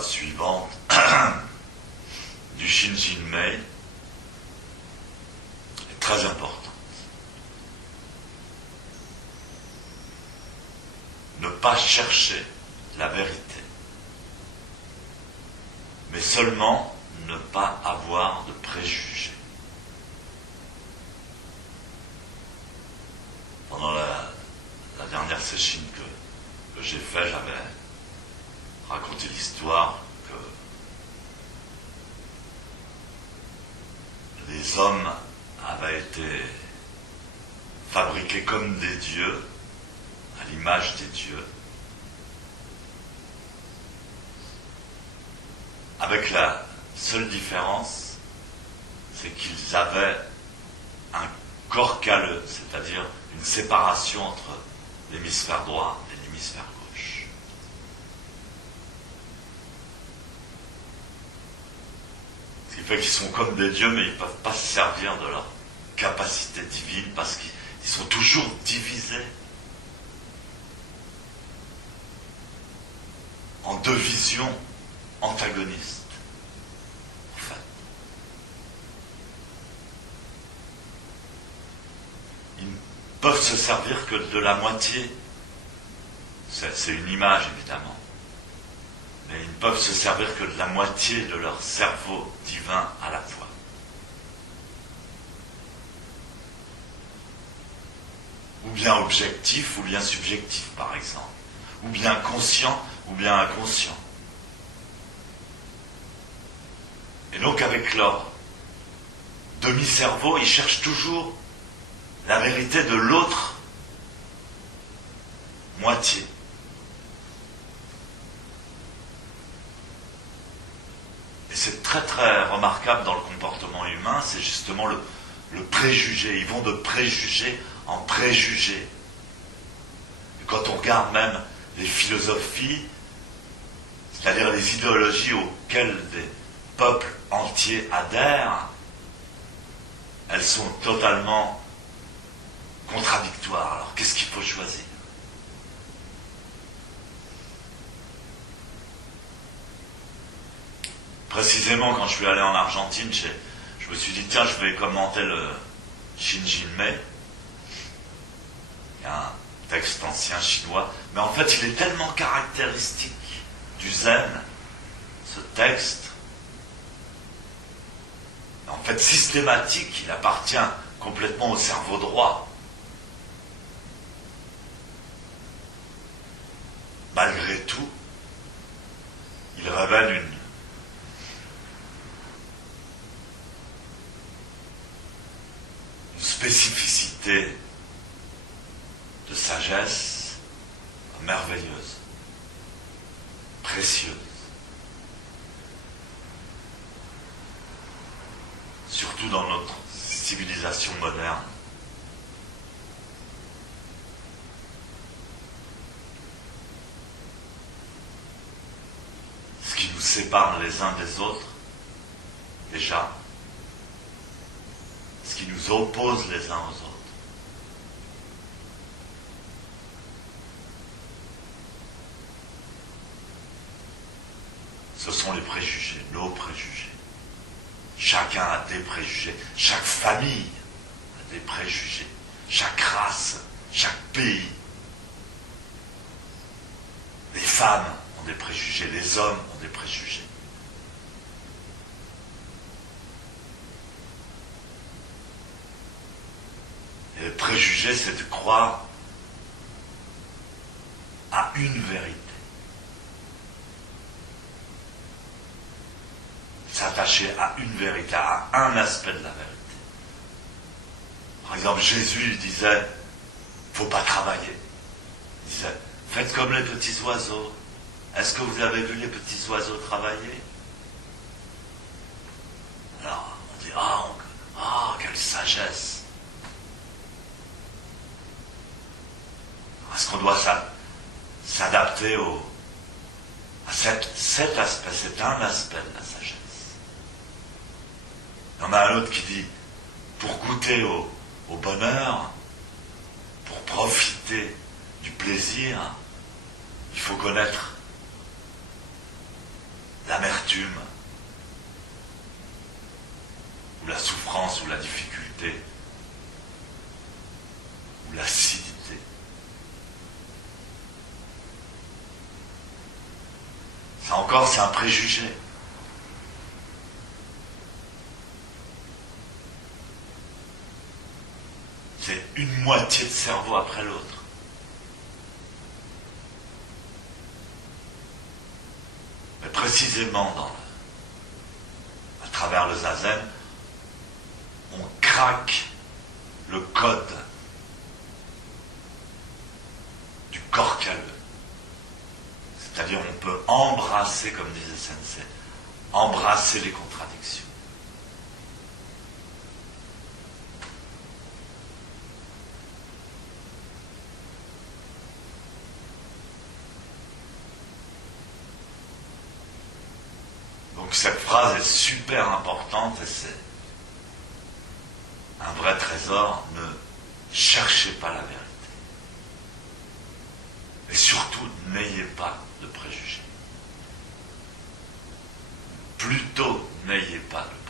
phrase suivante du Shinjinmei est très importante. Ne pas chercher la vérité, mais seulement ne pas avoir de préjugés. Pendant la dernière session que j'ai fait, j'avais raconté l'histoire que les hommes avaient été fabriqués comme des dieux, à l'image des dieux, avec la seule différence, c'est qu'ils avaient un corps calleux, c'est-à-dire une séparation entre l'hémisphère droit et l'hémisphère gauche. Ce qui fait qu'ils sont comme des dieux, mais ils ne peuvent pas se servir de leur capacité divine parce qu'ils sont toujours divisés en deux visions antagonistes, en fait. Ils ne peuvent se servir que de la moitié. C'est une image, évidemment. Mais ils ne peuvent se servir que de la moitié de leur cerveau divin à la fois. Ou bien objectif, ou bien subjectif, par exemple. Ou bien conscient, ou bien inconscient. Et donc avec leur demi-cerveau, ils cherchent toujours la vérité de l'autre moitié. Et c'est très très remarquable dans le comportement humain, c'est justement le préjugé. Ils vont de préjugé en préjugé. Et quand on regarde même les philosophies, c'est-à-dire les idéologies auxquelles des peuples entiers adhèrent, elles sont totalement contradictoires. Alors qu'est-ce qu'il faut choisir ? Précisément, quand je suis allé en Argentine, je me suis dit, tiens, je vais commenter le Shinjinmei. Il y a un texte ancien chinois, mais en fait, il est tellement caractéristique du zen, ce texte. En fait, systématique, il appartient complètement au cerveau droit. Malgré tout, il révèle une spécificité de sagesse merveilleuse, précieuse. Surtout dans notre civilisation moderne. Ce qui nous sépare les uns des autres, déjà, ce qui nous oppose les uns aux autres. Ce sont les préjugés, nos préjugés. Chacun a des préjugés, chaque famille a des préjugés, chaque race, chaque pays. Les femmes ont des préjugés, les hommes ont des préjugés. Et le préjugé, c'est de croire à une vérité. S'attacher à une vérité, à un aspect de la vérité. Par exemple, Jésus disait, il ne faut pas travailler. Il disait, faites comme les petits oiseaux. Est-ce que vous avez vu les petits oiseaux travailler? Alors, on dit, quelle sagesse. Est-ce qu'on doit s'adapter à cet aspect? C'est un aspect de la sagesse. Il y en a un autre qui dit, pour goûter au bonheur, pour profiter du plaisir, il faut connaître l'amertume, ou la souffrance, ou la difficulté, ou l'acidité. Ça encore, c'est un préjugé. C'est une moitié de cerveau après l'autre. Mais précisément à travers le zazen, on craque le code du corps calleux. C'est-à-dire on peut embrasser, comme disait Sensei, embrasser les contradictions. Donc cette phrase est super importante et c'est un vrai trésor. Ne cherchez pas la vérité. Et surtout, n'ayez pas de préjugés. Plutôt, n'ayez pas de préjugés.